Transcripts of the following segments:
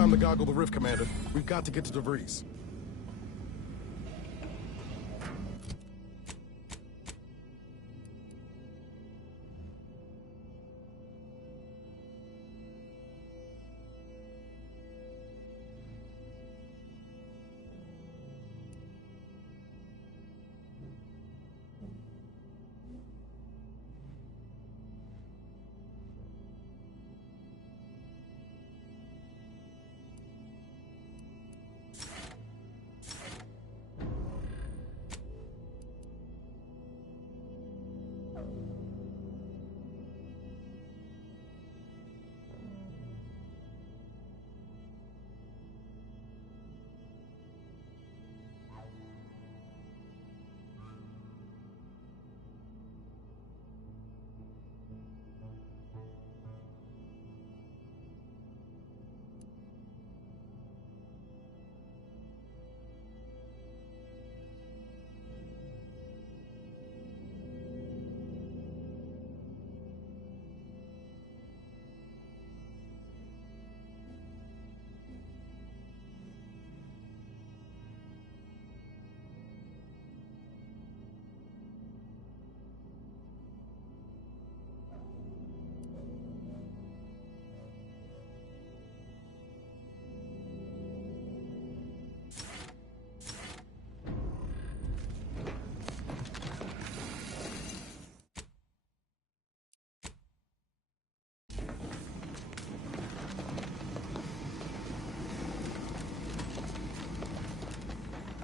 time to goggle the rift, Commander. We've got to get to DeVries.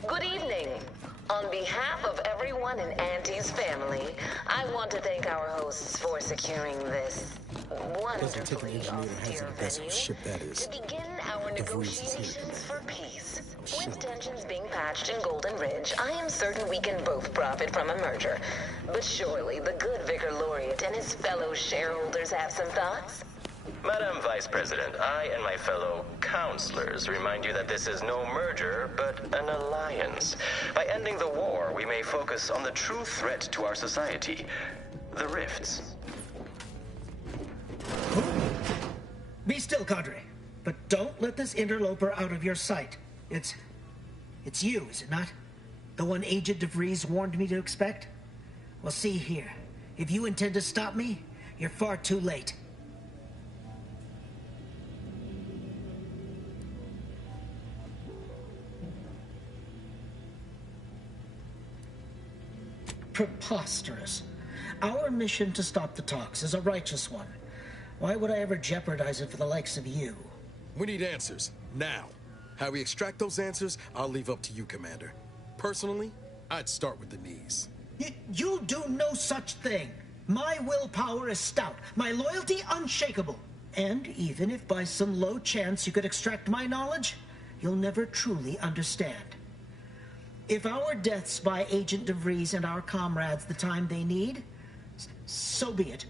Good evening. On behalf of everyone in Auntie's family, I want to thank our hosts for securing this wonderfully austere venue to begin our negotiations for peace. With tensions being patched in Golden Ridge, I am certain we can both profit from a merger. But surely the good Vicar Laureate and his fellow shareholders have some thoughts? Madam Vice President, I and my fellow counselors remind you that this is no merger, but an alliance. By ending the war, we may focus on the true threat to our society, the rifts. Be still, Cadre. But don't let this interloper out of your sight. It's you, is it not? The one Agent DeVries warned me to expect? Well, see here. If you intend to stop me, you're far too late. Preposterous. Our mission to stop the talks is a righteous one. Why would I ever jeopardize it for the likes of you? We need answers, now. How we extract those answers, I'll leave up to you, Commander. Personally, I'd start with the knees. You do no such thing. My willpower is stout, my loyalty unshakable. And even if by some low chance you could extract my knowledge, you'll never truly understand. If our deaths buy Agent DeVries and our comrades the time they need, so be it.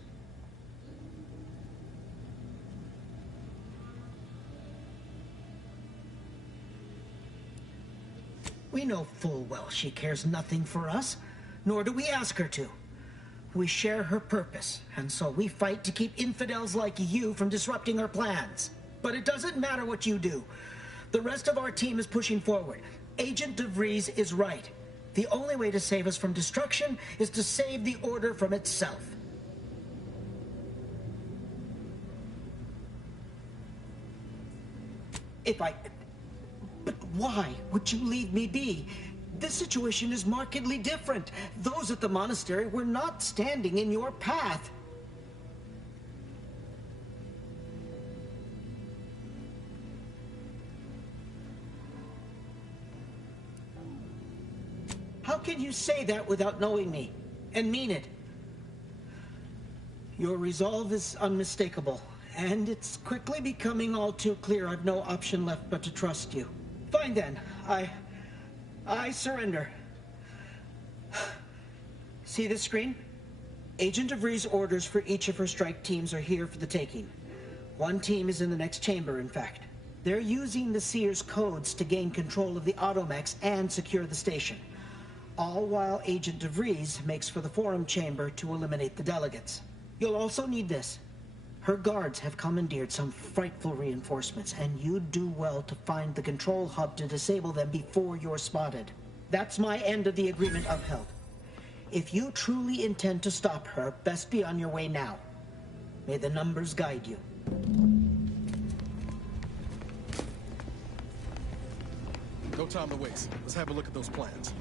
We know full well she cares nothing for us, nor do we ask her to. We share her purpose, and so we fight to keep infidels like you from disrupting her plans. But it doesn't matter what you do. The rest of our team is pushing forward. Agent DeVries is right. The only way to save us from destruction is to save the Order from itself. But why would you leave me be? This situation is markedly different. Those at the monastery were not standing in your path. How can you say that without knowing me, and mean it? Your resolve is unmistakable, and it's quickly becoming all too clear I've no option left but to trust you. Fine then, I surrender. See this screen? Agent DeVries' orders for each of her strike teams are here for the taking. One team is in the next chamber, in fact. They're using the Seer's codes to gain control of the Automechs and secure the station. All while Agent DeVries makes for the Forum chamber to eliminate the delegates. You'll also need this. Her guards have commandeered some frightful reinforcements, and you'd do well to find the control hub to disable them before you're spotted. That's my end of the agreement upheld. If you truly intend to stop her, best be on your way now. May the numbers guide you. No time to waste. Let's have a look at those plans.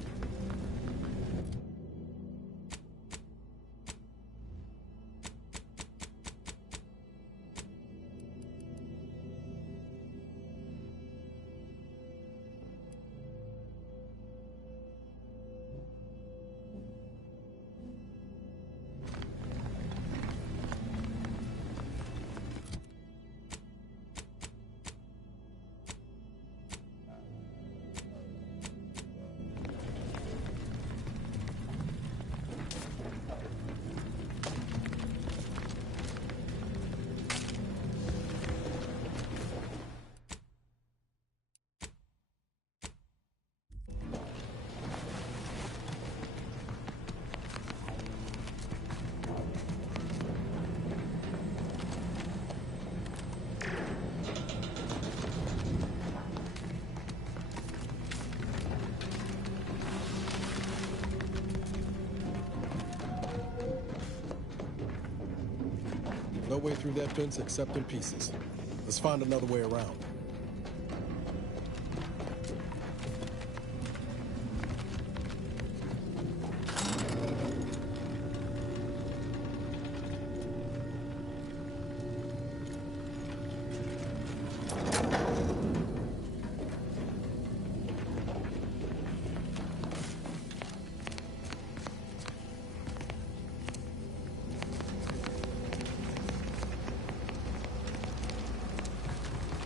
No way through that fence except in pieces. Let's find another way around.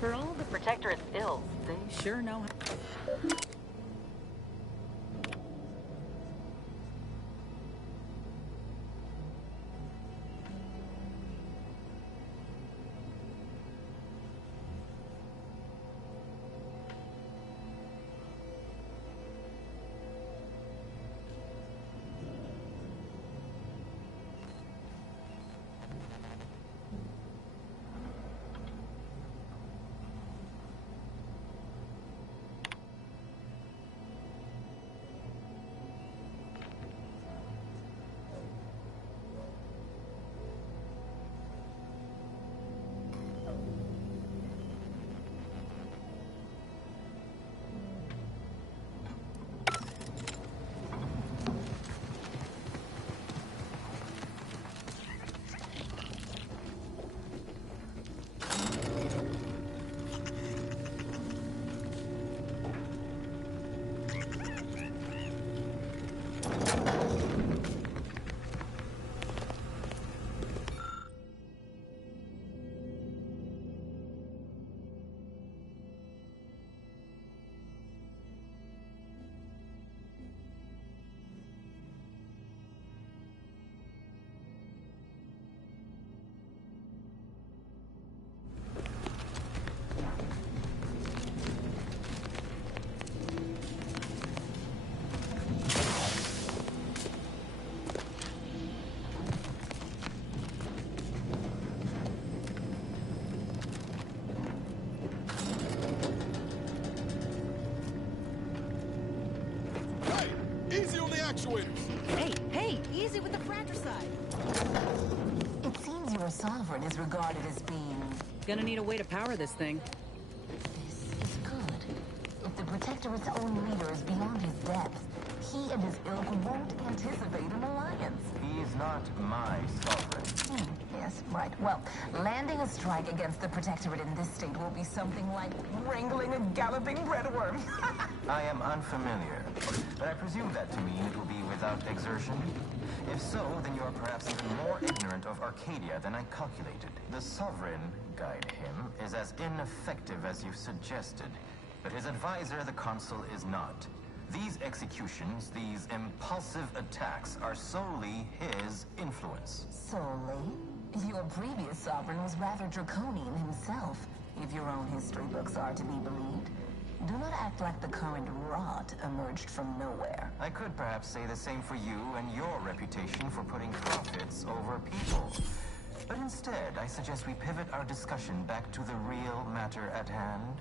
For all the Protectorate's ills, they sure know how. Hey, easy with the fratricide. It seems your sovereign is regarded as being... Gonna need a way to power this thing. This is good. If the Protectorate's own leader is beyond his depth, he and his ilk won't anticipate an alliance. He is not my sovereign. Yes, right. Well, landing a strike against the Protectorate in this state will be something like wrangling a galloping breadworm. I am unfamiliar, but I presume that to mean it will be without exertion. If so, then you are perhaps even more ignorant of Arcadia than I calculated. The Sovereign, guide him, is as ineffective as you suggested, but his advisor, the Consul, is not. These executions, these impulsive attacks, are solely his influence. Solely? Your previous sovereign was rather draconian himself, if your own history books are to be believed. Do not act like the current rot emerged from nowhere. I could perhaps say the same for you and your reputation for putting profits over people. But instead, I suggest we pivot our discussion back to the real matter at hand.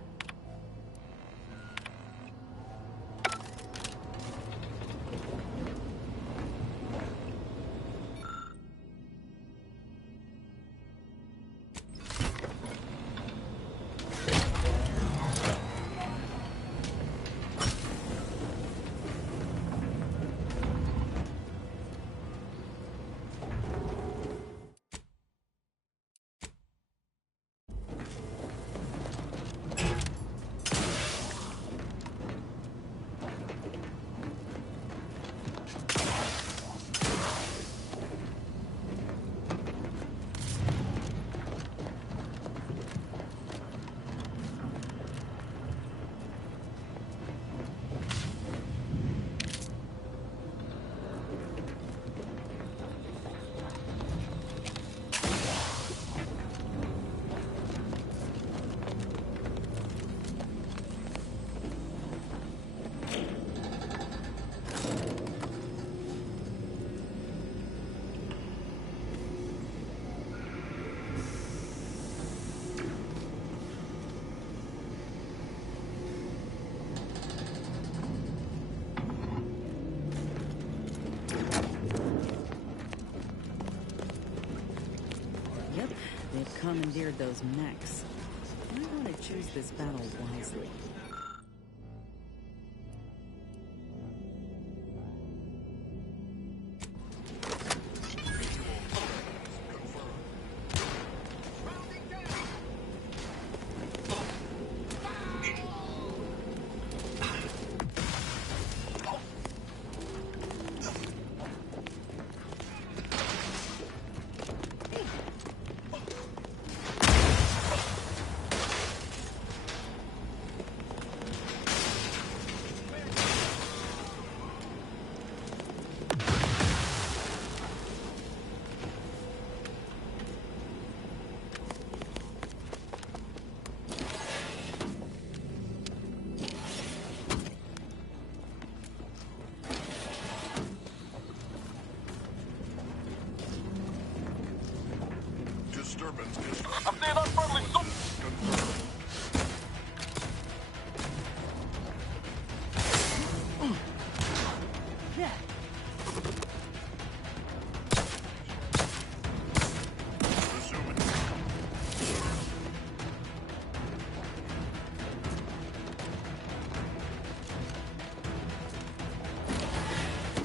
They've commandeered those mechs. I want to choose this battle wisely. I'm seeing unfriendly soup.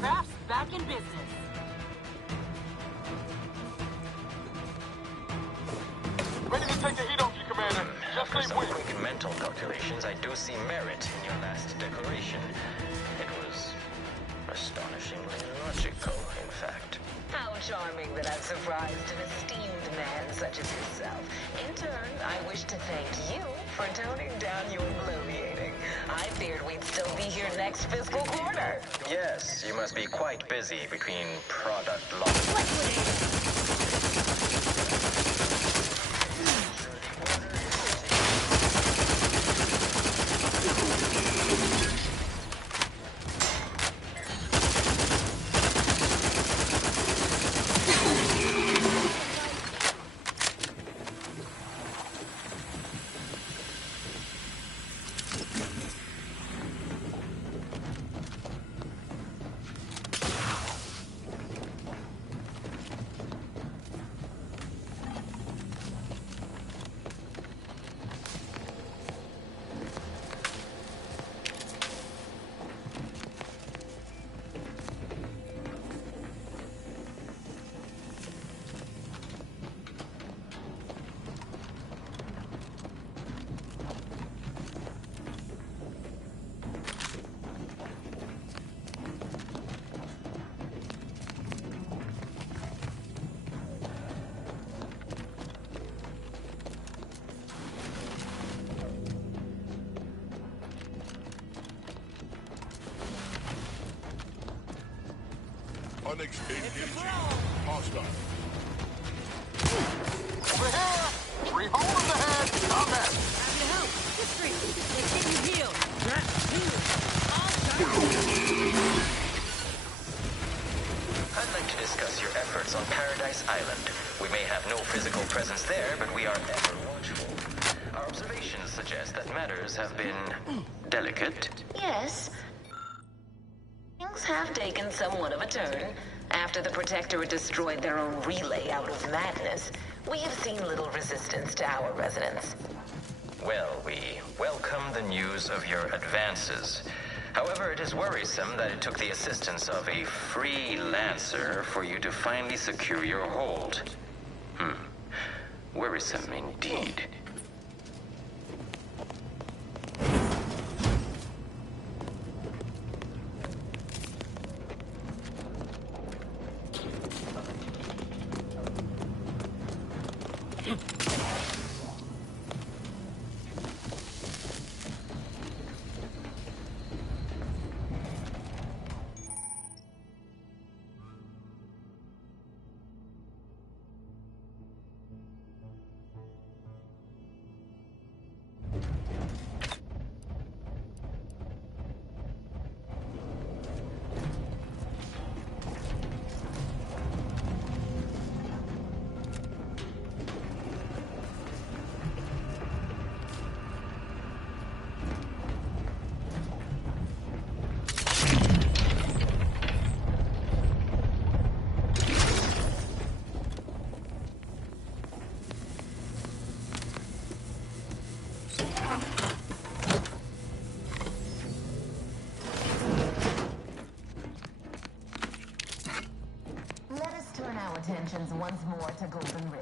Perhaps back in business. Ready to take the heat off you, Commander. Just After leave some wait. quick mental calculations, I do see merit in your last declaration. It was astonishingly logical, in fact. How charming that I've surprised an esteemed man such as yourself. In turn, I wish to thank you for toning down your bloviating. I feared we'd still be here next fiscal quarter. Yes, you must be quite busy between product launch. Engaging. Hostile. Over here! Three holes in the head! Combat! Happy to help. History. Let's get you healed. I'd like to discuss your efforts on parallel Paradise Island. We may have no physical presence there, but we are ever watchful. Our observations suggest that matters have been delicate. Yes. Things have taken somewhat of a turn. After the Protectorate destroyed their own relay out of madness, we have seen little resistance to our residents. Well, we welcome the news of your advances. However, it is worrisome that it took the assistance of a freelancer for you to finally secure your hold. Worrisome indeed. Attentions once more to Golden Ridge.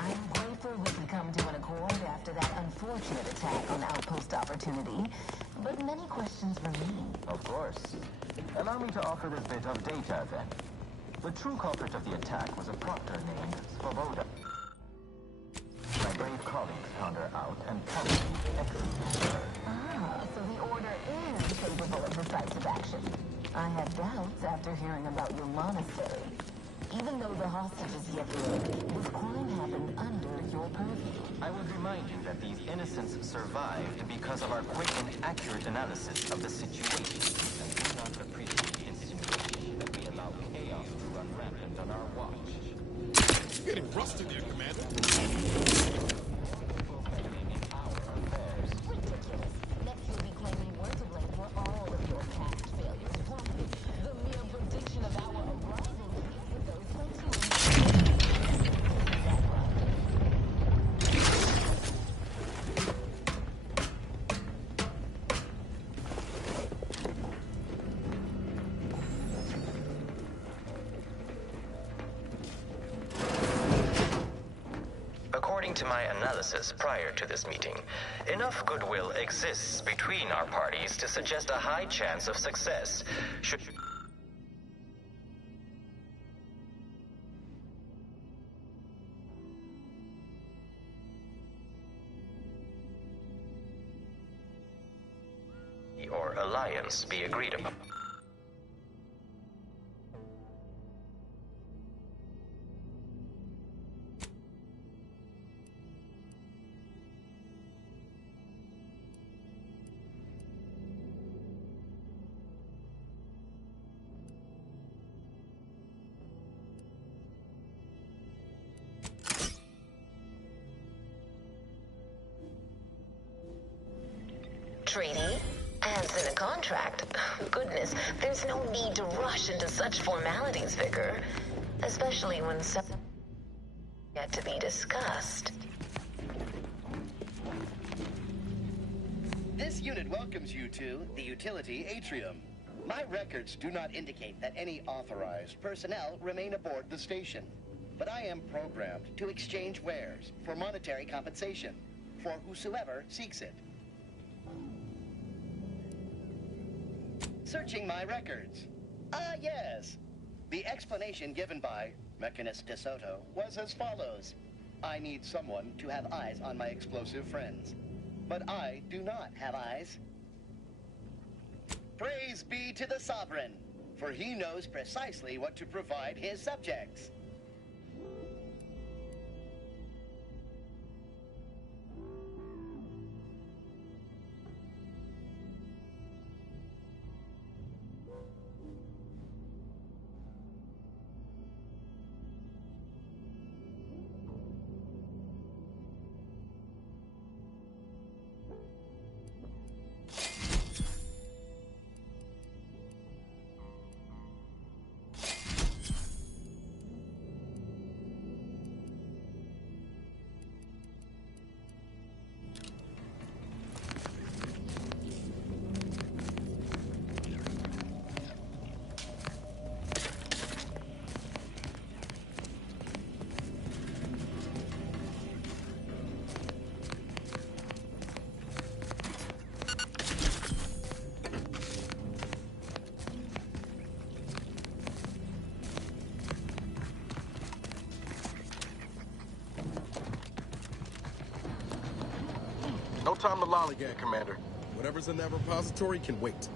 I am grateful we could come to an accord after that unfortunate attack on Outpost Opportunity, but many questions remain. Of course. Allow me to offer this bit of data, then. The true culprit of the attack was a proctor named Svoboda. My brave colleagues found her out and promptly executed her. So the Order is capable of decisive action. I had doubts after hearing about your monastery. Even though the hostage is yet lived, this crime happened under your purview. I would remind you that these innocents survived because of our quick and accurate analysis of the situation. And do not appreciate the insinuation that we allow chaos to run rampant on our watch. Getting rusted there, Commander. Ridiculous. Next you'll be claiming we're to blame for all of your past failures. The mere prediction of our arrival. According to my analysis prior to this meeting, enough goodwill exists between our parties to suggest a high chance of success. Should or alliance be agreed upon. Treaty? As in a contract? Goodness, there's no need to rush into such formalities, Vicar. Especially when some yet to be discussed. This unit welcomes you to the utility atrium. My records do not indicate that any authorized personnel remain aboard the station. But I am programmed to exchange wares for monetary compensation for whosoever seeks it. Searching my records. Ah, yes. The explanation given by Mechanist DeSoto was as follows. I need someone to have eyes on my explosive friends. But I do not have eyes. Praise be to the Sovereign, for he knows precisely what to provide his subjects. No time to lollygag, Commander. Whatever's in that repository can wait.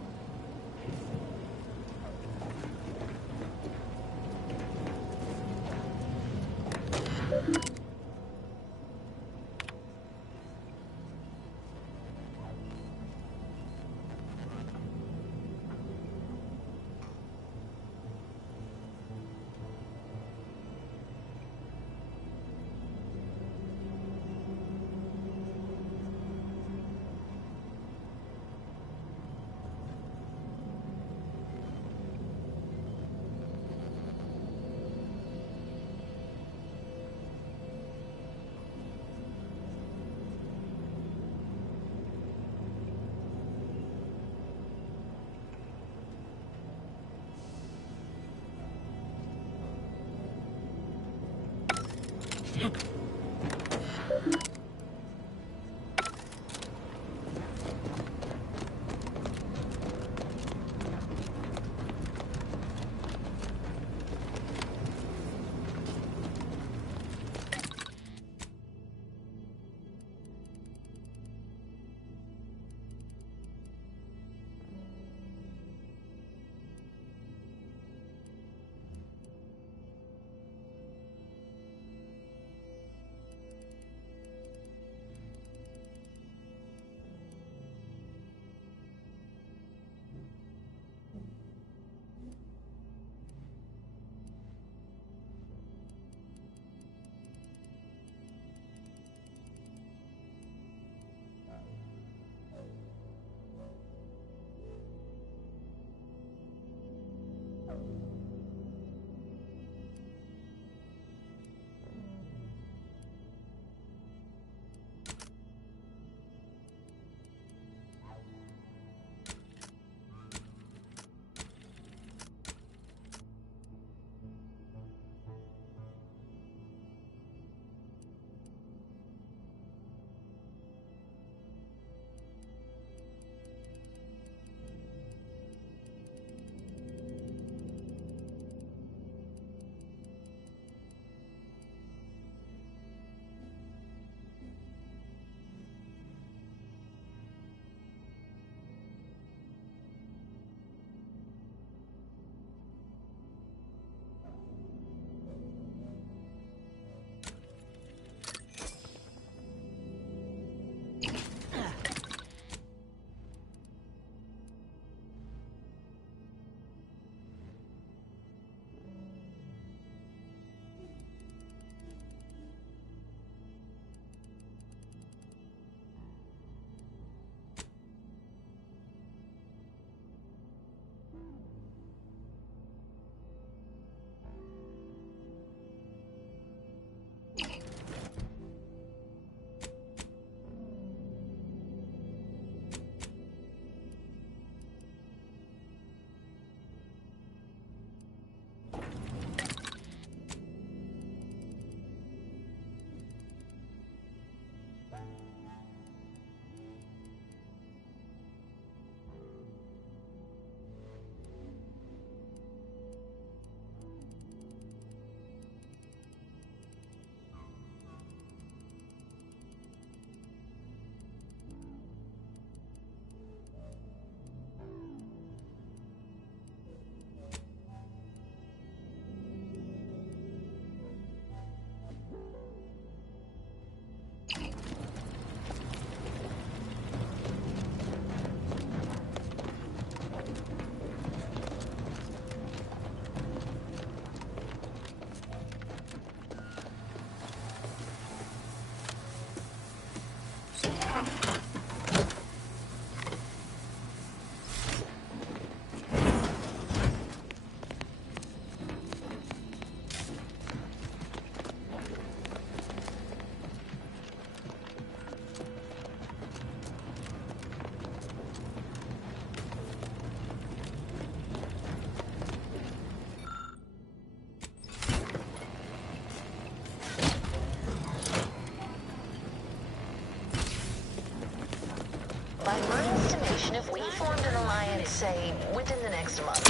By my estimation, if we formed an alliance, say, within the next month...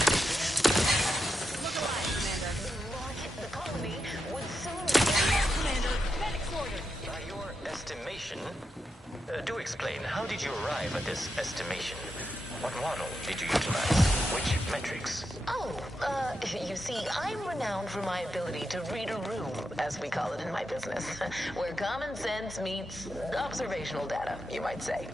Look alive, Commander. The colony would soon be... Commander, medics ordered. By your estimation? Do explain, how did you arrive at this estimation? What model did you utilize? Which metrics? Oh, you see, I'm renowned for my ability to read a room, as we call it in my business, where common sense meets observational data, you might say.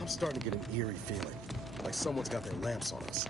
I'm starting to get an eerie feeling, like someone's got their lamps on us.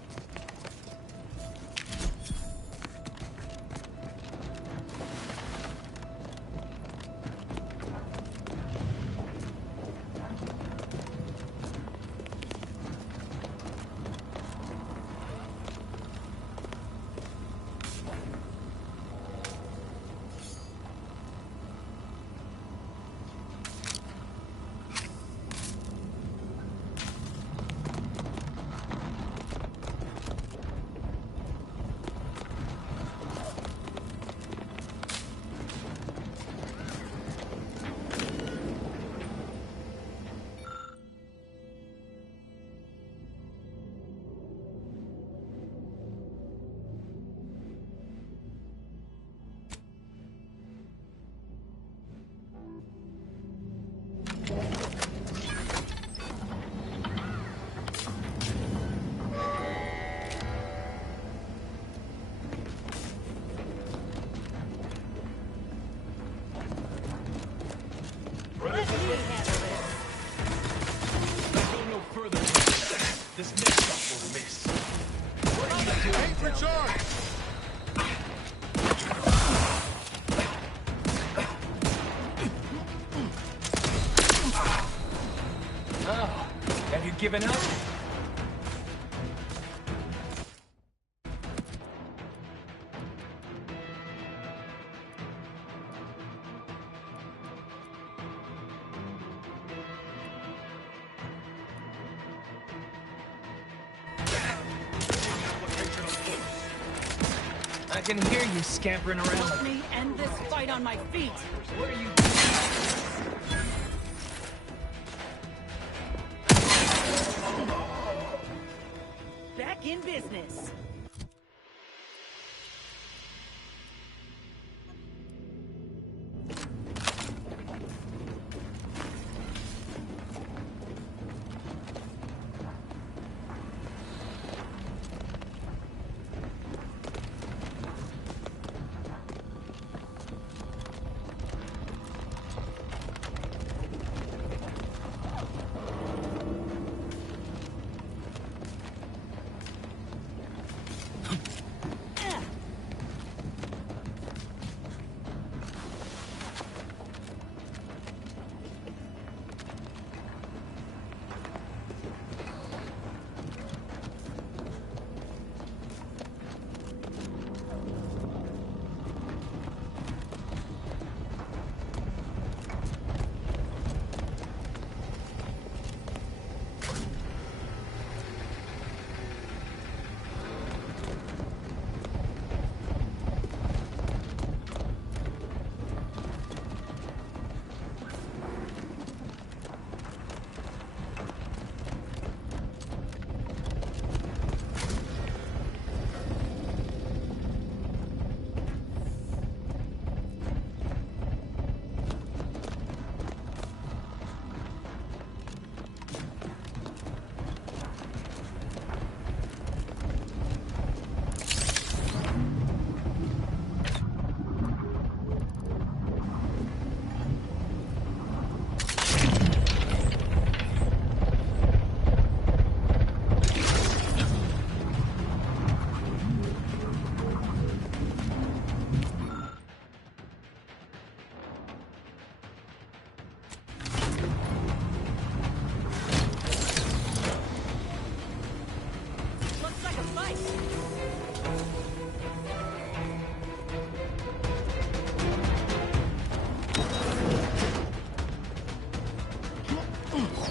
Giving up? I can hear you scampering around. Let me end this fight on my feet. What are you doing? Back in business.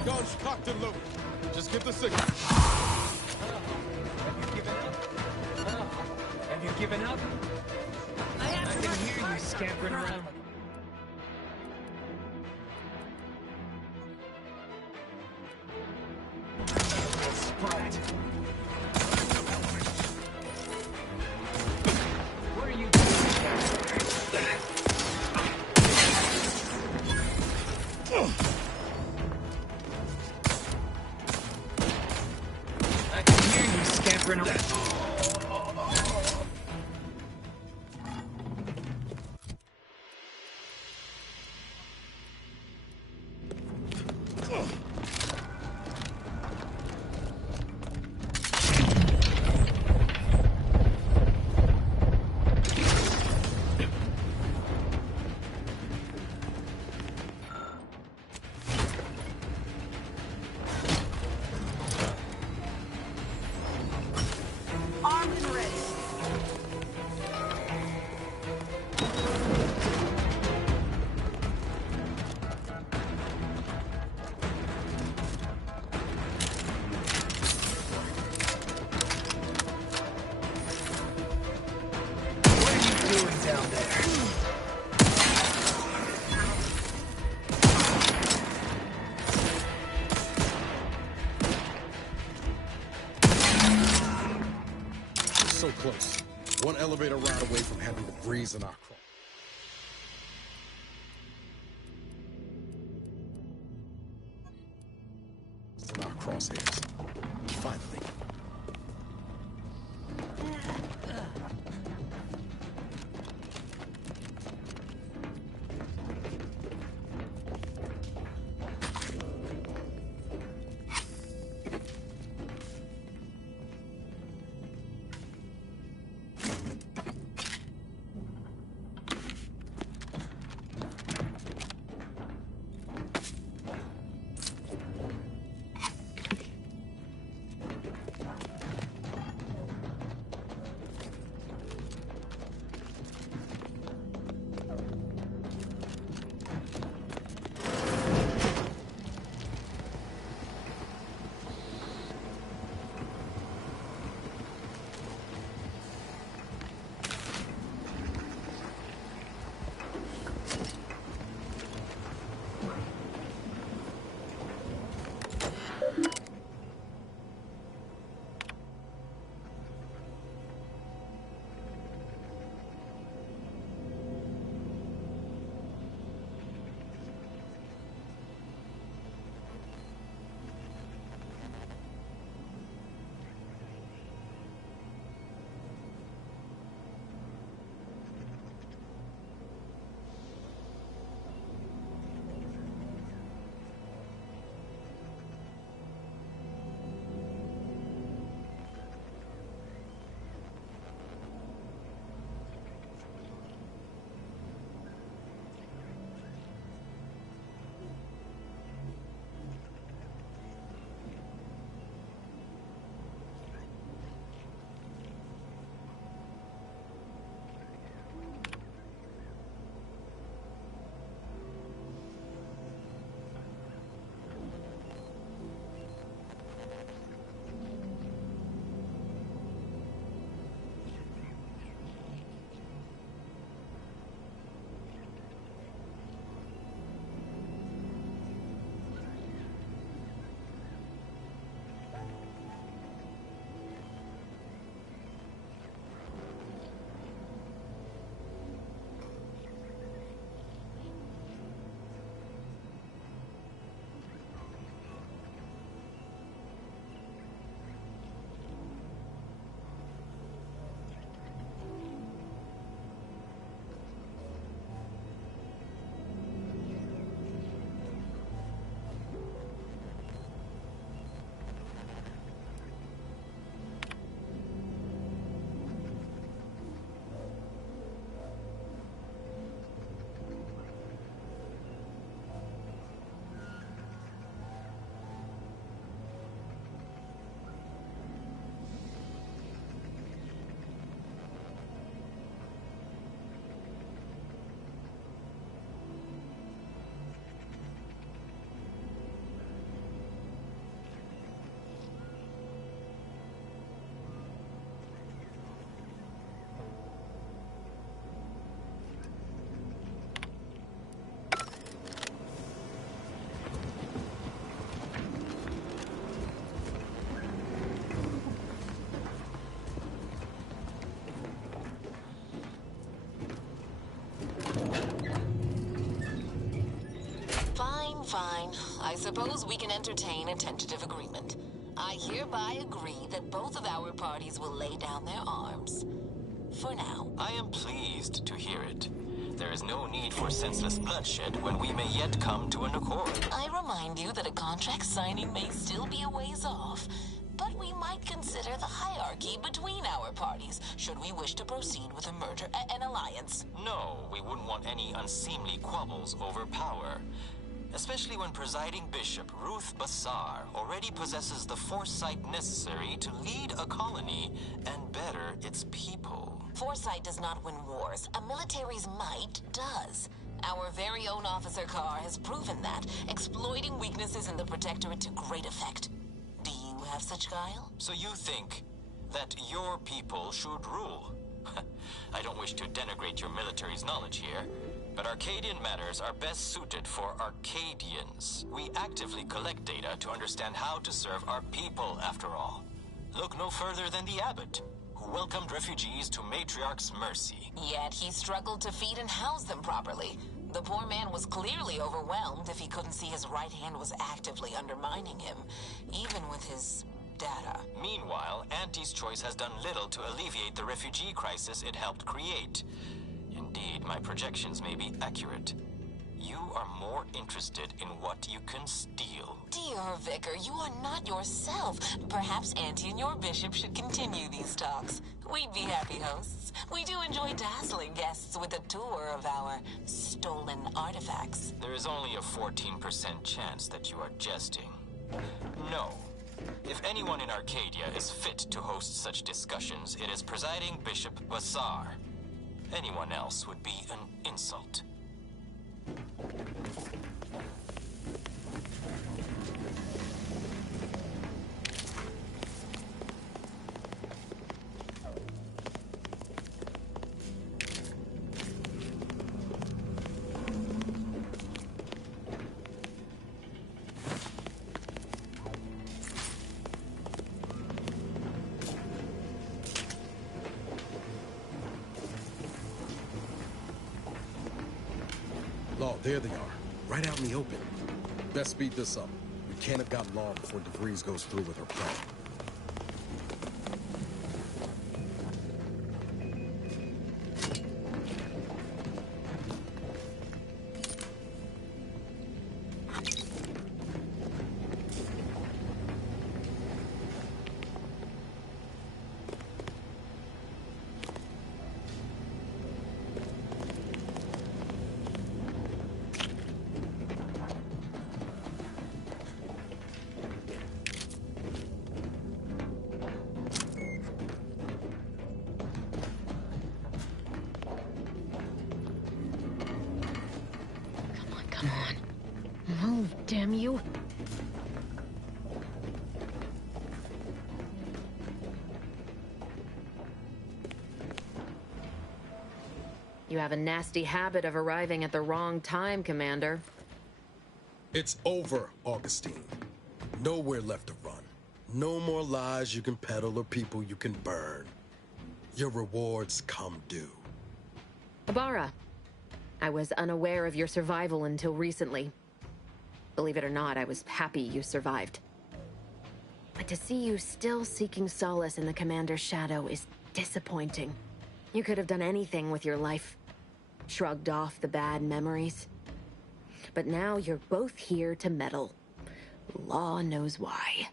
Guns cocked and loaded. Just get the signal. Have you given up? I can hear you scampering around. Sprite. What are you doing? I can hear you scampering around. Armed and ready. What are you doing down there? So close. One elevator ride away from having the breeze in our cross. In our crosshairs. Finally. Fine. I suppose we can entertain a tentative agreement. I hereby agree that both of our parties will lay down their arms. For now. I am pleased to hear it. There is no need for senseless bloodshed when we may yet come to an accord. I remind you that a contract signing may still be a ways off, but we might consider the hierarchy between our parties should we wish to proceed with a merger, an alliance. No, we wouldn't want any unseemly quabbles over power. Especially when presiding Bishop Ruth Bassar already possesses the foresight necessary to lead a colony and better its people. Foresight does not win wars. A military's might does. Our very own Officer Carr has proven that, exploiting weaknesses in the Protectorate to great effect. Do you have such guile? So you think that your people should rule? I don't wish to denigrate your military's knowledge here, but Arcadian matters are best suited for Arcadians. We actively collect data to understand how to serve our people, after all. Look no further than the abbot, who welcomed refugees to Matriarch's mercy. Yet he struggled to feed and house them properly. The poor man was clearly overwhelmed if he couldn't see his right hand was actively undermining him, even with his data. Meanwhile, Auntie's choice has done little to alleviate the refugee crisis it helped create. Indeed, my projections may be accurate. You are more interested in what you can steal. Dear Vicar, you are not yourself. Perhaps Auntie and your bishop should continue these talks. We'd be happy hosts. We do enjoy dazzling guests with a tour of our stolen artifacts. There is only a 14% chance that you are jesting. No. If anyone in Arcadia is fit to host such discussions, it is presiding Bishop Bassar. Anyone else would be an insult. Oh, there they are. Right out in the open. Best speed this up. We can't have got long before DeVries goes through with her plan. Damn you. You have a nasty habit of arriving at the wrong time, Commander. It's over, Augustine. Nowhere left to run. No more lies you can peddle or people you can burn. Your rewards come due. Ibarra, I was unaware of your survival until recently. Believe it or not, I was happy you survived. But to see you still seeking solace in the Commander's shadow is disappointing. You could have done anything with your life. Shrugged off the bad memories. But now you're both here to meddle. Law knows why.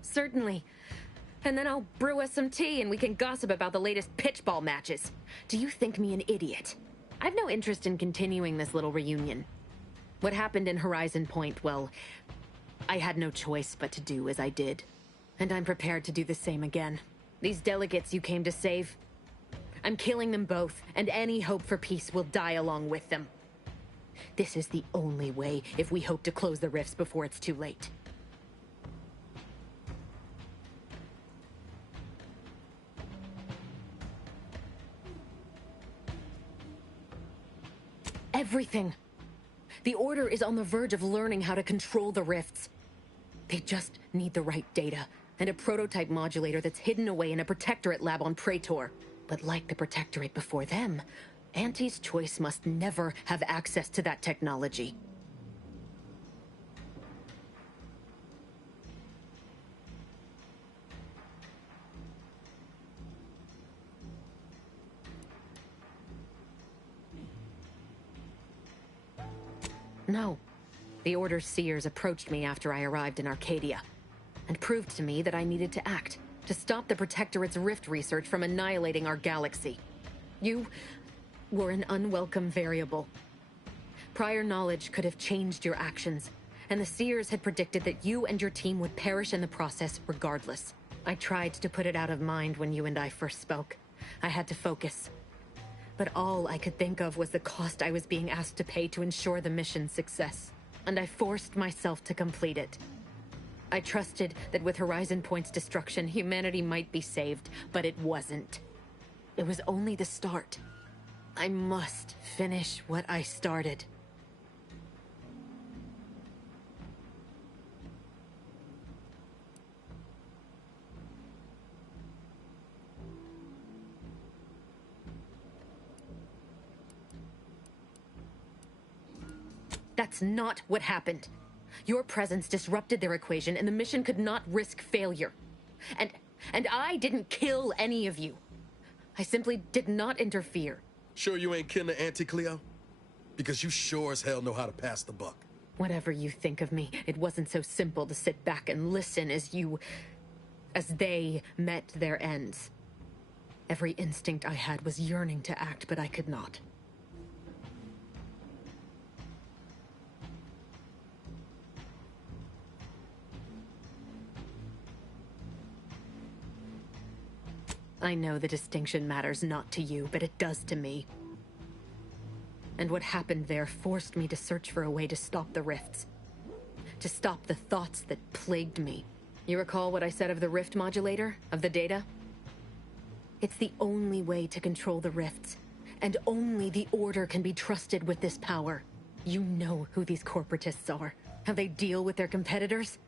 Certainly. And then I'll brew us some tea and we can gossip about the latest pitchball matches. Do you think me an idiot? I've no interest in continuing this little reunion. What happened in Horizon Point, well, I had no choice but to do as I did. And I'm prepared to do the same again. These delegates you came to save, I'm killing them both, and any hope for peace will die along with them. This is the only way if we hope to close the rifts before it's too late. Everything. The Order is on the verge of learning how to control the rifts. They just need the right data, and a prototype modulator that's hidden away in a Protectorate lab on Praetor. But like the Protectorate before them, Auntie's Choice must never have access to that technology. No. The Order's seers approached me after I arrived in Arcadia, and proved to me that I needed to act, to stop the Protectorate's rift research from annihilating our galaxy. You were an unwelcome variable. Prior knowledge could have changed your actions, and the seers had predicted that you and your team would perish in the process regardless. I tried to put it out of mind when you and I first spoke. I had to focus. But all I could think of was the cost I was being asked to pay to ensure the mission's success, and I forced myself to complete it. I trusted that with Horizon Point's destruction, humanity might be saved, but it wasn't. It was only the start. I must finish what I started. That's not what happened. Your presence disrupted their equation, and the mission could not risk failure. And I didn't kill any of you. I simply did not interfere. Sure you ain't kin to Auntie Cleo? Because you sure as hell know how to pass the buck. Whatever you think of me, it wasn't so simple to sit back and listen as they met their ends. Every instinct I had was yearning to act, but I could not. I know the distinction matters not to you, but it does to me. And what happened there forced me to search for a way to stop the rifts. To stop the thoughts that plagued me. You recall what I said of the rift modulator? Of the data? It's the only way to control the rifts. And only the Order can be trusted with this power. You know who these corporatists are. How they deal with their competitors.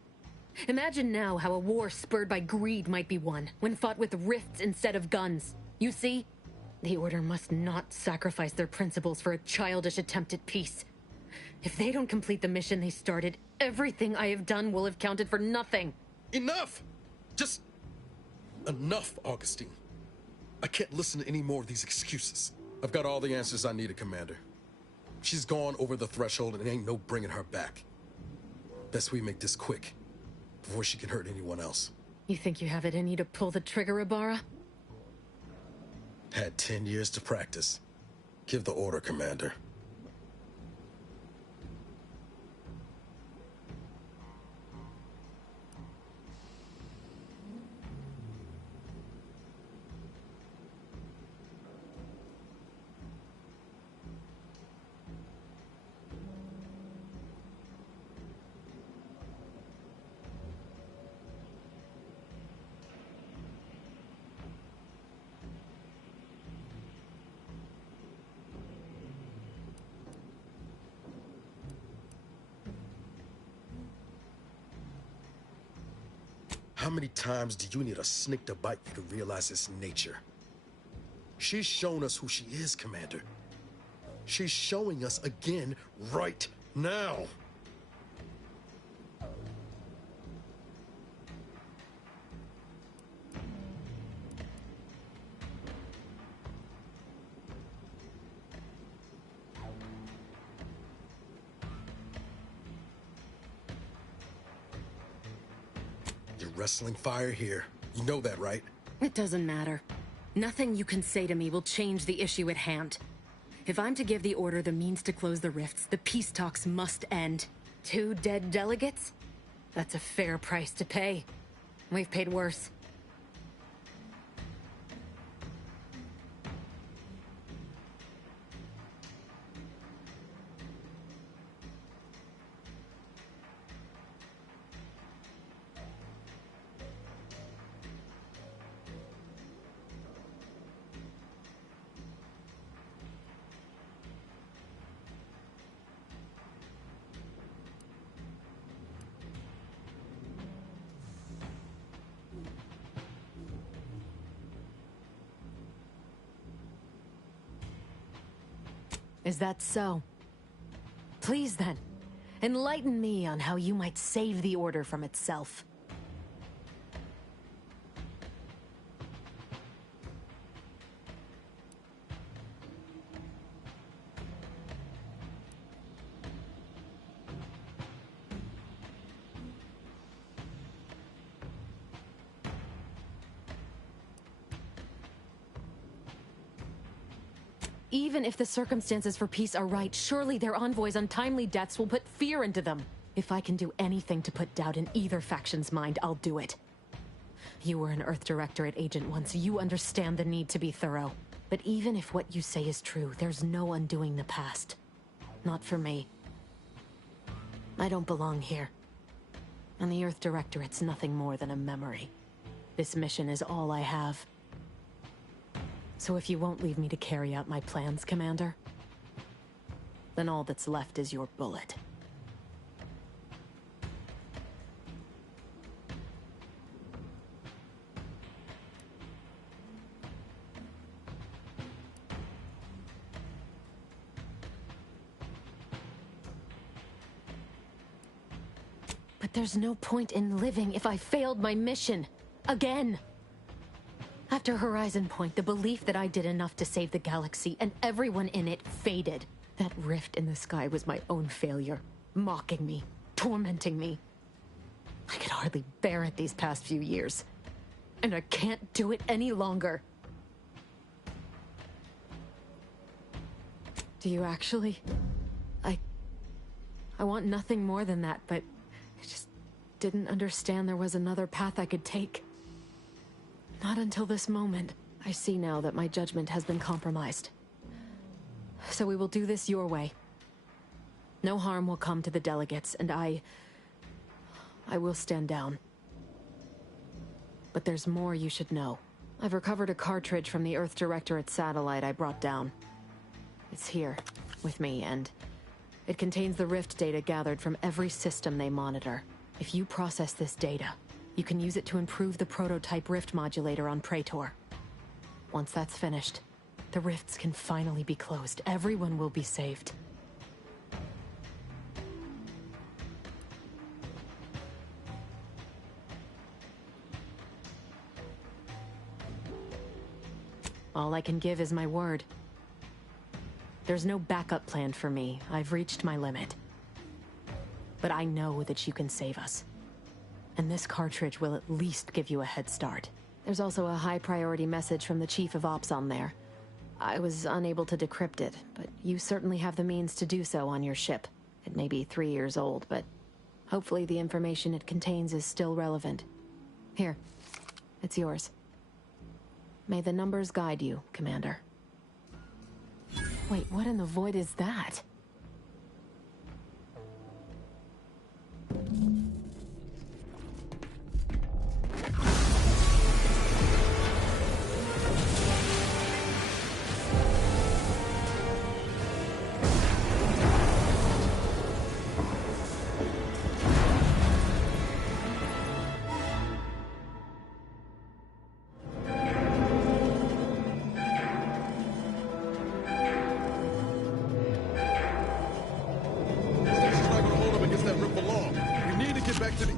Imagine now how a war spurred by greed might be won, when fought with rifts instead of guns. You see? The Order must not sacrifice their principles for a childish attempt at peace. If they don't complete the mission they started, everything I have done will have counted for nothing. Enough! Just enough, Augustine. I can't listen to any more of these excuses. I've got all the answers I needed, Commander. She's gone over the threshold and ain't no bringing her back. Best we make this quick, before she can hurt anyone else. You think you have it in you to pull the trigger, Ibarra? Had 10 years to practice. Give the order, Commander. How many times do you need a snake to bite you to realize its nature? She's shown us who she is, Commander. She's showing us again right now. Wrestling fire here. You know that, right? It doesn't matter. Nothing you can say to me will change the issue at hand. If I'm to give the Order the means to close the rifts, the peace talks must end. 2 dead delegates? That's a fair price to pay. We've paid worse. Is that so? Please then, enlighten me on how you might save the Order from itself. Even if the circumstances for peace are right, surely their envoy's untimely deaths will put fear into them. If I can do anything to put doubt in either faction's mind, I'll do it. You were an Earth Directorate agent once. You understand the need to be thorough. But even if what you say is true, there's no undoing the past. Not for me. I don't belong here. And the Earth Directorate's nothing more than a memory. This mission is all I have. So if you won't leave me to carry out my plans, Commander, then all that's left is your bullet. But there's no point in living if I failed my mission. Again! After Horizon Point, the belief that I did enough to save the galaxy and everyone in it faded. That rift in the sky was my own failure, mocking me, tormenting me. I could hardly bear it these past few years, and I can't do it any longer. Do you actually? I want nothing more than that, but I just didn't understand there was another path I could take. Not until this moment. I see now that my judgment has been compromised. So we will do this your way. No harm will come to the delegates, and I will stand down. But there's more you should know. I've recovered a cartridge from the Earth Directorate satellite I brought down. It's here, with me, and it contains the Rift data gathered from every system they monitor. If you process this data, you can use it to improve the prototype Rift modulator on Praetor. Once that's finished, the rifts can finally be closed. Everyone will be saved. All I can give is my word. There's no backup plan for me. I've reached my limit. But I know that you can save us. And this cartridge will at least give you a head start. There's also a high-priority message from the Chief of Ops on there. I was unable to decrypt it, but you certainly have the means to do so on your ship. It may be 3 years old, but hopefully the information it contains is still relevant. Here, it's yours. May the numbers guide you, Commander. Wait, what in the void is that?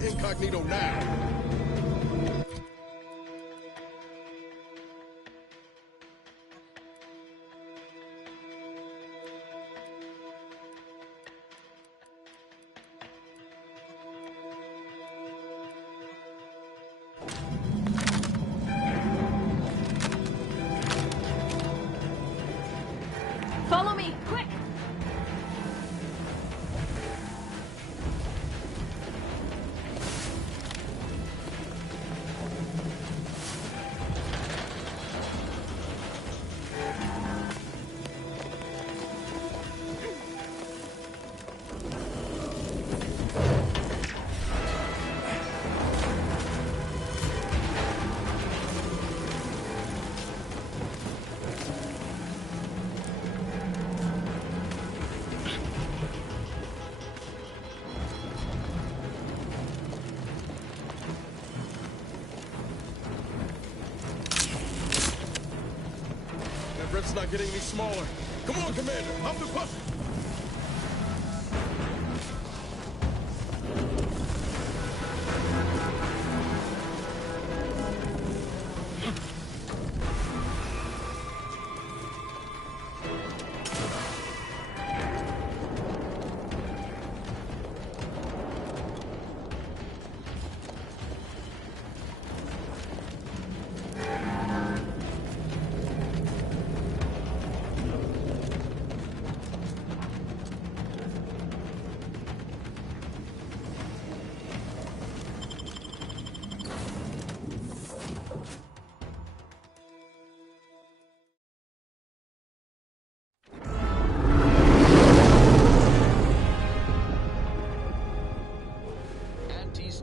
Incognito now. Follow me, quick! Rift's not getting any smaller. Come on, Commander. Up and push.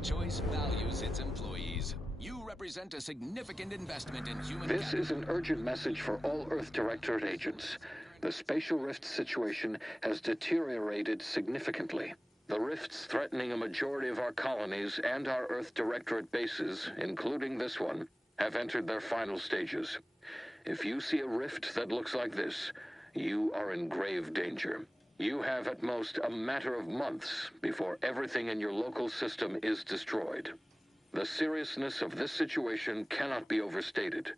Choice values its employees. You represent a significant investment in human This is an urgent message for all Earth Directorate agents. The spatial rift situation has deteriorated significantly. The rifts threatening a majority of our colonies and our Earth Directorate bases, including this one, have entered their final stages. If you see a rift that looks like this, you are in grave danger. You have at most a matter of months before everything in your local system is destroyed. The seriousness of this situation cannot be overstated.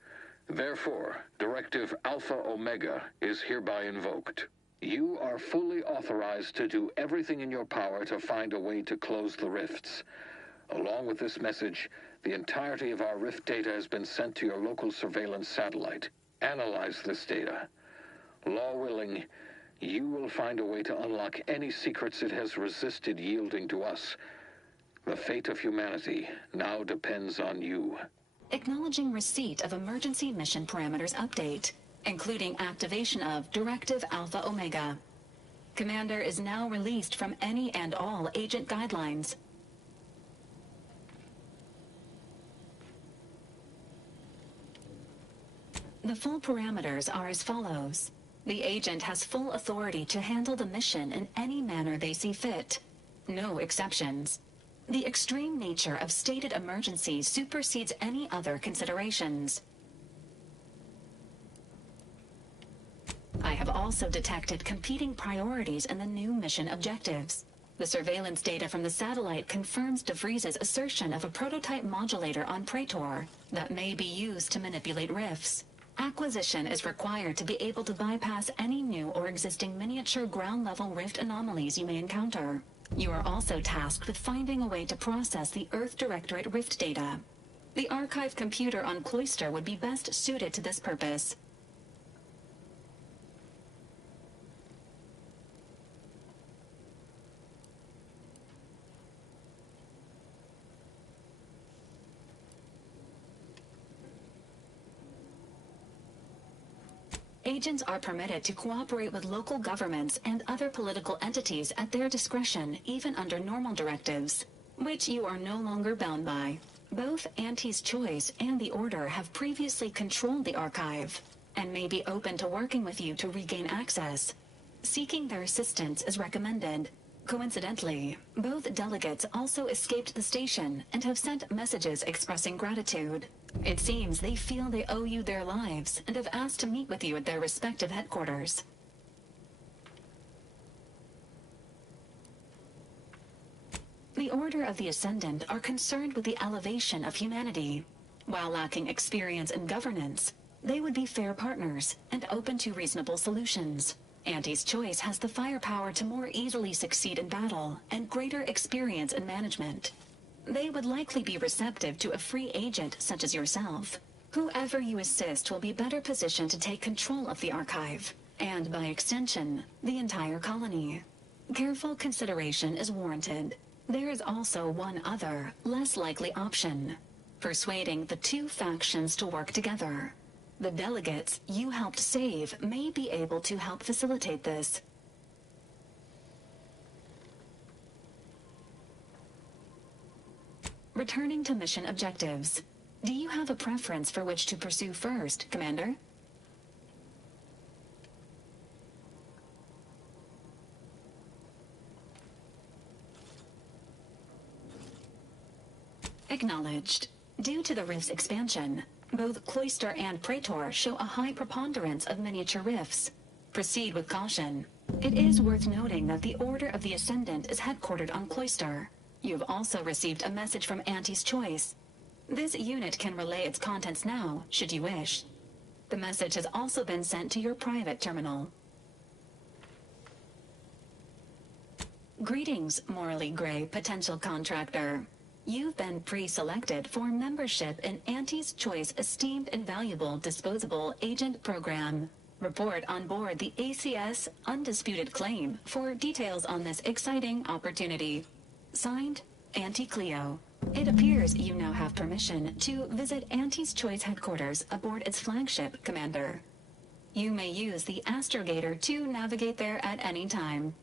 Therefore, Directive Alpha Omega is hereby invoked. You are fully authorized to do everything in your power to find a way to close the rifts. Along with this message, the entirety of our rift data has been sent to your local surveillance satellite. Analyze this data. Law willing, you will find a way to unlock any secrets it has resisted yielding to us. The fate of humanity now depends on you. Acknowledging receipt of emergency mission parameters update, including activation of Directive Alpha Omega. Commander is now released from any and all agent guidelines. The full parameters are as follows. The agent has full authority to handle the mission in any manner they see fit. No exceptions. The extreme nature of stated emergencies supersedes any other considerations. I have also detected competing priorities in the new mission objectives. The surveillance data from the satellite confirms DeVries's assertion of a prototype modulator on Praetor that may be used to manipulate rifts. Acquisition is required to be able to bypass any new or existing miniature ground-level rift anomalies you may encounter. You are also tasked with finding a way to process the Earth Directorate rift data. The archive computer on Cloister would be best suited to this purpose. Agents are permitted to cooperate with local governments and other political entities at their discretion, even under normal directives, which you are no longer bound by. Both Auntie's Choice and the Order have previously controlled the archive, and may be open to working with you to regain access. Seeking their assistance is recommended. Coincidentally, both delegates also escaped the station and have sent messages expressing gratitude. It seems they feel they owe you their lives and have asked to meet with you at their respective headquarters. The Order of the Ascendant are concerned with the elevation of humanity. While lacking experience in governance, they would be fair partners and open to reasonable solutions. Auntie's Choice has the firepower to more easily succeed in battle and greater experience in management. They would likely be receptive to a free agent such as yourself. Whoever you assist will be better positioned to take control of the archive, and by extension, the entire colony. Careful consideration is warranted. There is also one other, less likely option: persuading the two factions to work together. The delegates you helped save may be able to help facilitate this. Returning to mission objectives. Do you have a preference for which to pursue first, Commander? Acknowledged. Due to the rift's expansion, both Cloister and Praetor show a high preponderance of miniature rifts. Proceed with caution. It is worth noting that the Order of the Ascendant is headquartered on Cloister. You've also received a message from Auntie's Choice. This unit can relay its contents now, should you wish. The message has also been sent to your private terminal. Greetings, morally gray potential contractor. You've been pre-selected for membership in Auntie's Choice Esteemed and Valuable Disposable Agent Program. Report on board the ACS Undisputed Claim for details on this exciting opportunity. Signed, Auntie Cleo. It appears you now have permission to visit Auntie's Choice headquarters aboard its flagship, Commander. You may use the Astrogator to navigate there at any time.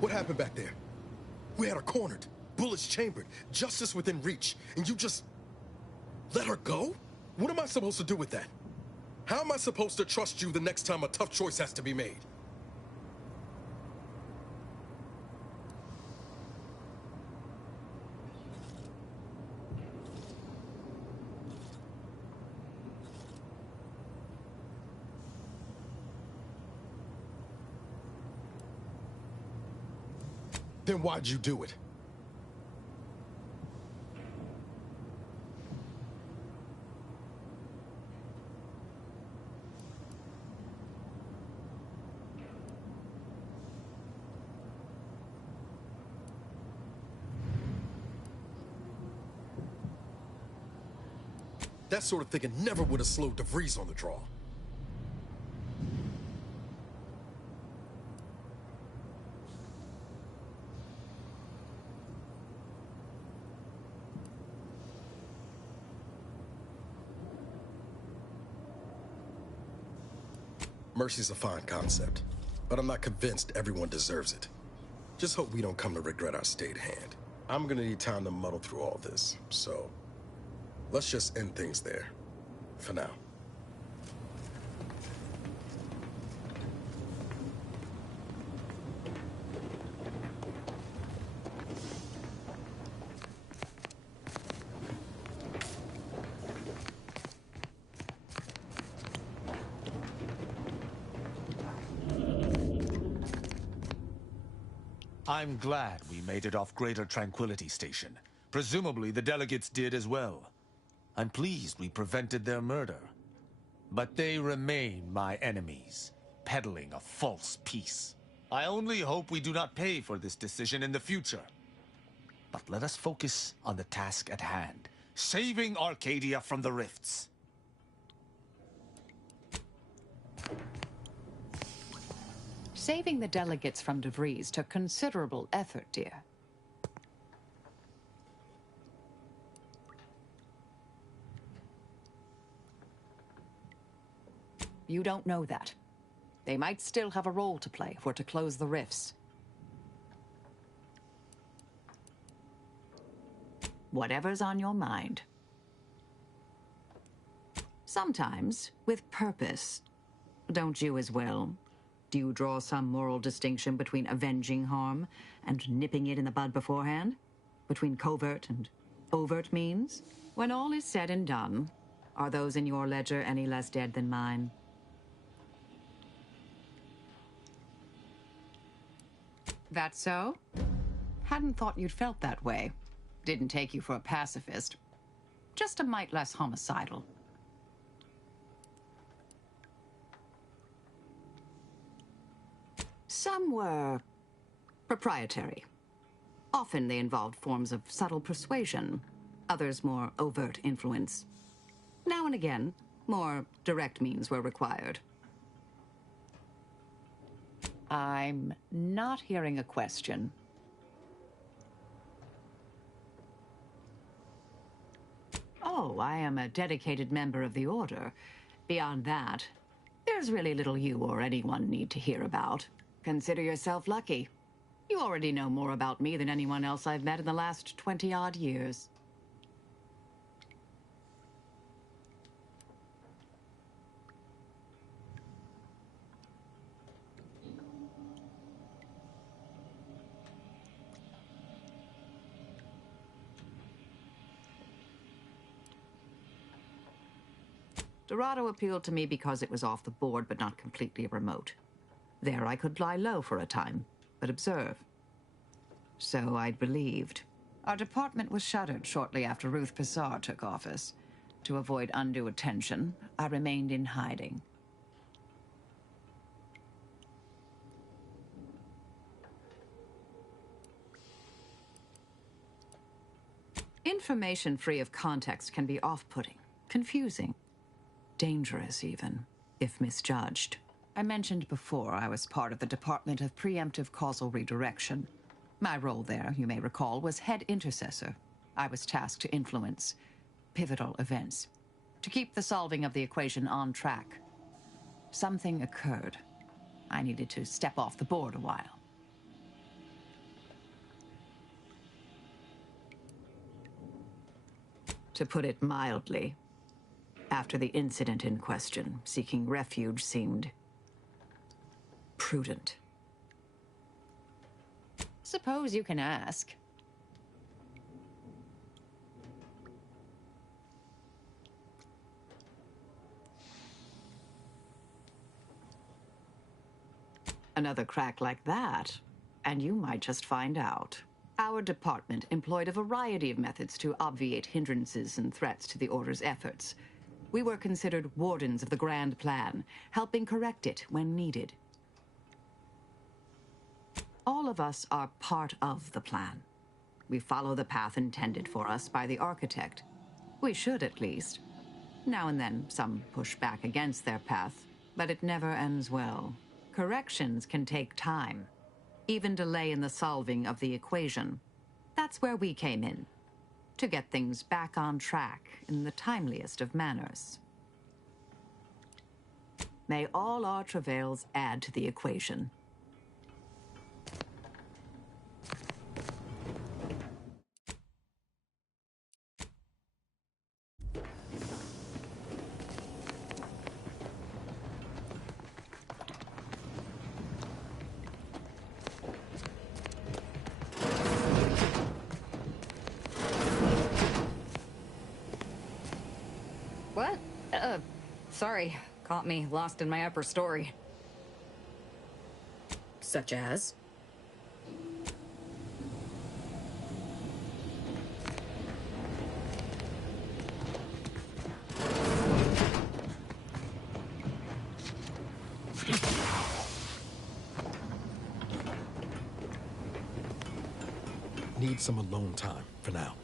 What happened back there? We had her cornered, bullets chambered, justice within reach, and you just let her go? What am I supposed to do with that? How am I supposed to trust you the next time a tough choice has to be made? Then why'd you do it? That sort of thinking never would have slowed DeVries on the draw. Mercy's a fine concept, but I'm not convinced everyone deserves it. Just hope we don't come to regret our state hand. I'm gonna need time to muddle through all this, so let's just end things there, for now. I'm glad we made it off Greater Tranquility Station. Presumably the delegates did as well. I'm pleased we prevented their murder. But they remain my enemies, peddling a false peace. I only hope we do not pay for this decision in the future. But let us focus on the task at hand, saving Arcadia from the rifts. Saving the delegates from DeVries took considerable effort, dear. You don't know that. They might still have a role to play if we're to close the rifts. Whatever's on your mind. Sometimes, with purpose. Don't you as well? Do you draw some moral distinction between avenging harm and nipping it in the bud beforehand? Between covert and overt means? When all is said and done, are those in your ledger any less dead than mine? That so? Hadn't thought you'd felt that way. Didn't take you for a pacifist. Just a mite less homicidal. Some were proprietary. Often they involved forms of subtle persuasion, others more overt influence. Now and again, more direct means were required. I'm not hearing a question. Oh, I am a dedicated member of the Order. Beyond that, there's really little you or anyone need to hear about. Consider yourself lucky. You already know more about me than anyone else I've met in the last 20-odd years. Dorado appealed to me because it was off the board but not completely remote. There I could lie low for a time, but observe. So I'd believed. Our department was shuttered shortly after Ruth Pissar took office. To avoid undue attention, I remained in hiding. Information free of context can be off-putting, confusing, dangerous even, if misjudged. I mentioned before I was part of the Department of Preemptive Causal Redirection. My role there, you may recall, was head intercessor. I was tasked to influence pivotal events, to keep the solving of the equation on track. Something occurred. I needed to step off the board a while. To put it mildly, after the incident in question, seeking refuge seemed prudent. Suppose you can ask. Another crack like that, and you might just find out. Our department employed a variety of methods to obviate hindrances and threats to the Order's efforts. We were considered wardens of the grand plan, helping correct it when needed. All of us are part of the plan. We follow the path intended for us by the architect. We should, at least. Now and then, some push back against their path, but it never ends well. Corrections can take time. Even delay in the solving of the equation. That's where we came in, to get things back on track in the timeliest of manners. May all our travails add to the equation. What? Sorry. Caught me lost in my upper story. Such as? Need some alone time for now.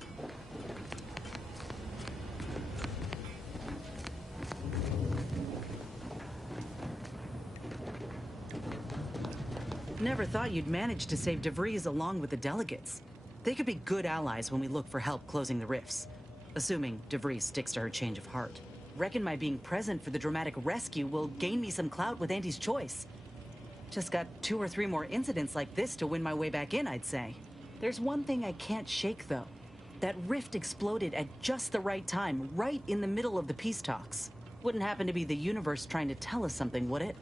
Never thought you'd manage to save DeVries along with the delegates. They could be good allies when we look for help closing the rifts. Assuming DeVries sticks to her change of heart. Reckon my being present for the dramatic rescue will gain me some clout with Auntie's choice. Just got 2 or 3 more incidents like this to win my way back in, I'd say. There's one thing I can't shake, though. That rift exploded at just the right time, right in the middle of the peace talks. Wouldn't happen to be the universe trying to tell us something, would it?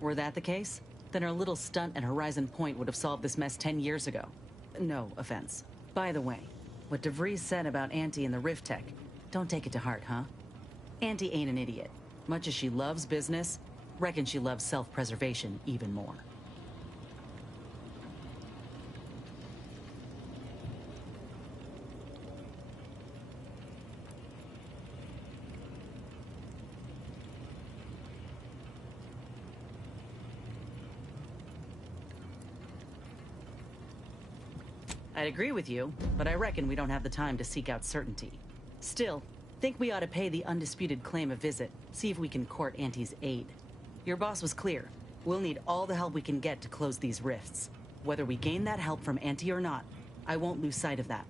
Were that the case, then our little stunt at Horizon Point would have solved this mess 10 years ago. No offense. By the way, what DeVries said about Auntie and the Rift Tech, don't take it to heart, huh? Auntie ain't an idiot. Much as she loves business, reckon she loves self-preservation even more. I'd agree with you, but I reckon we don't have the time to seek out certainty. Still, think we ought to pay the undisputed claim a visit, see if we can court Auntie's aid. Your boss was clear. We'll need all the help we can get to close these rifts. Whether we gain that help from Auntie or not, I won't lose sight of that.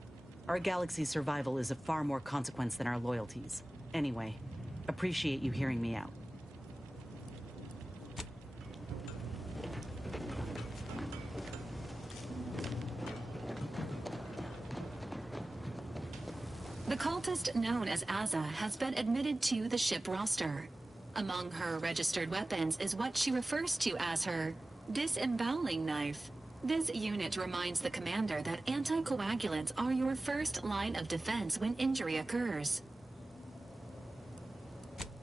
Our galaxy's survival is of far more consequence than our loyalties. Anyway, appreciate you hearing me out. The cultist known as Azza has been admitted to the ship roster. Among her registered weapons is what she refers to as her Disemboweling knife. This unit reminds the commander that anticoagulants are your first line of defense when injury occurs.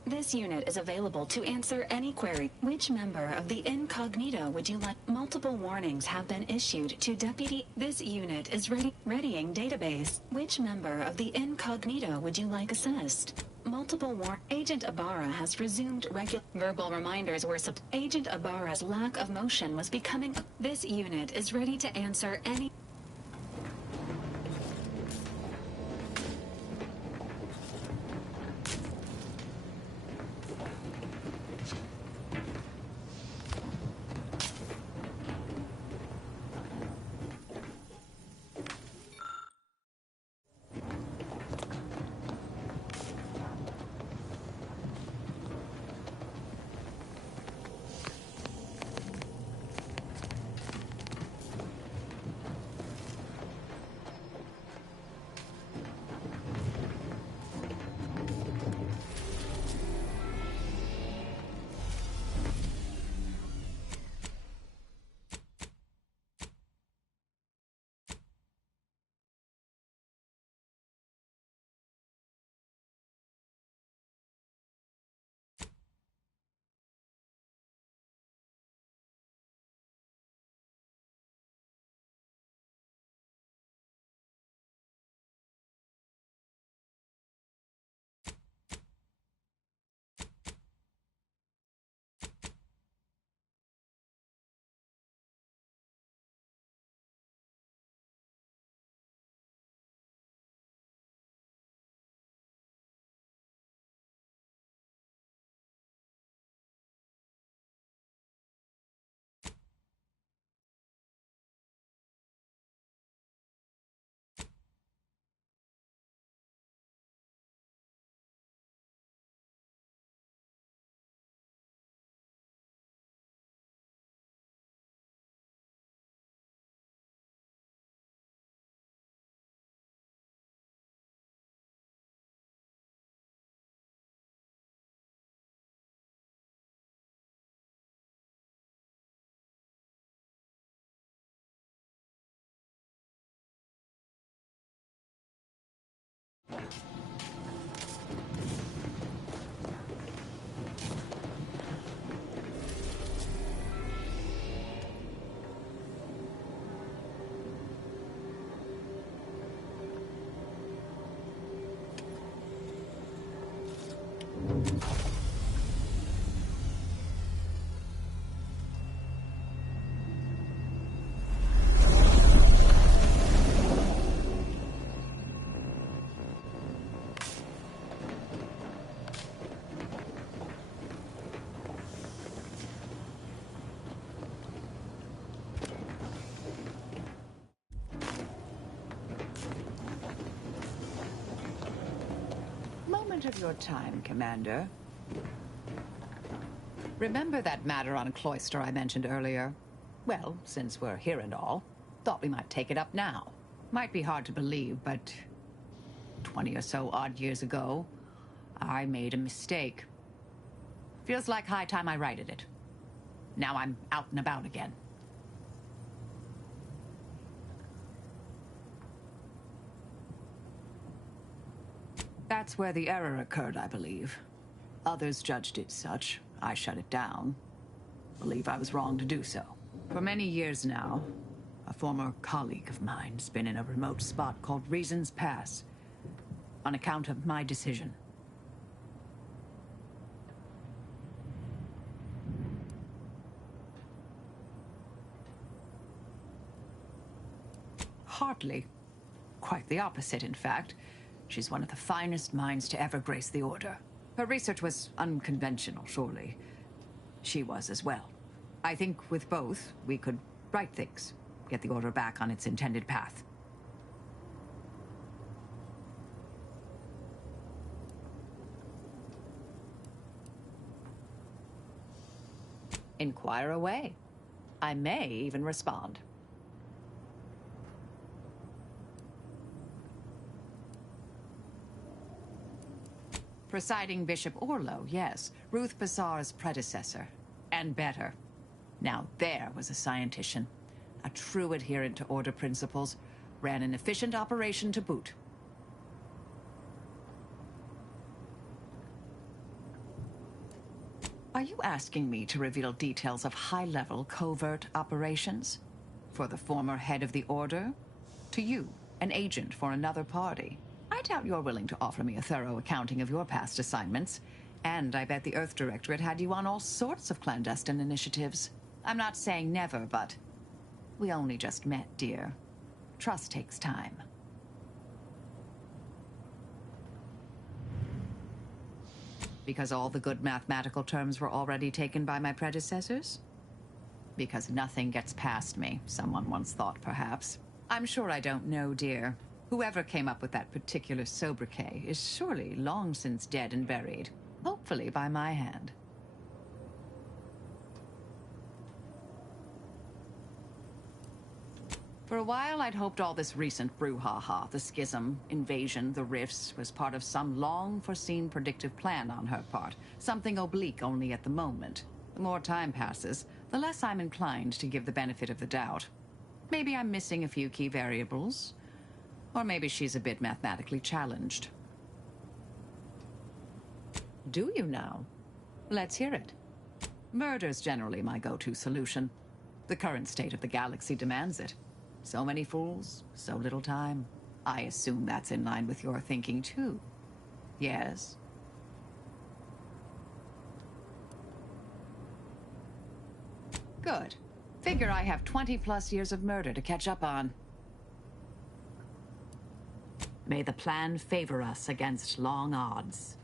This unit is available to answer any query. Which member of the Incognito would you like? Multiple warnings have been issued to Deputy. This unit is readying database. Which member of the Incognito would you like assessed? Agent Ibarra has resumed verbal reminders were Agent Ibarra's lack of motion was becoming. This unit is ready to answer any. Of your time, Commander. Remember that matter on Cloister I mentioned earlier? Well, since we're here and all, thought we might take it up now. Might be hard to believe, but 20 or so odd years ago, I made a mistake. Feels like high time I righted it. Now I'm out and about again. That's where the error occurred, I believe. Others judged it such. I shut it down. Believe I was wrong to do so. For many years now, a former colleague of mine's been in a remote spot called Reasons Pass, on account of my decision. Hardly. Quite the opposite, in fact. She's one of the finest minds to ever grace the Order. Her research was unconventional, surely. She was as well. I think with both, we could right things, get the Order back on its intended path. Inquire away. I may even respond. Presiding Bishop Orlo, yes. Ruth Bassar's predecessor. And better. Now there was a scientician, a true adherent to Order principles, ran an efficient operation to boot. Are you asking me to reveal details of high-level covert operations? For the former head of the Order? To you, an agent for another party? I doubt you're willing to offer me a thorough accounting of your past assignments. And I bet the Earth Directorate had you on all sorts of clandestine initiatives. I'm not saying never, but we only just met, dear. Trust takes time. Because all the good mathematical terms were already taken by my predecessors? Because nothing gets past me, someone once thought, perhaps. I'm sure I don't know, dear. Whoever came up with that particular sobriquet is surely long since dead and buried. Hopefully by my hand. For a while, I'd hoped all this recent brouhaha, the schism, invasion, the rifts, was part of some long-foreseen predictive plan on her part. Something oblique only at the moment. The more time passes, the less I'm inclined to give the benefit of the doubt. Maybe I'm missing a few key variables. Or maybe she's a bit mathematically challenged. Do you now? Let's hear it. Murder's generally my go-to solution. The current state of the galaxy demands it. So many fools, so little time. I assume that's in line with your thinking, too. Yes? Good. Figure I have 20+ years of murder to catch up on. May the plan favor us against long odds.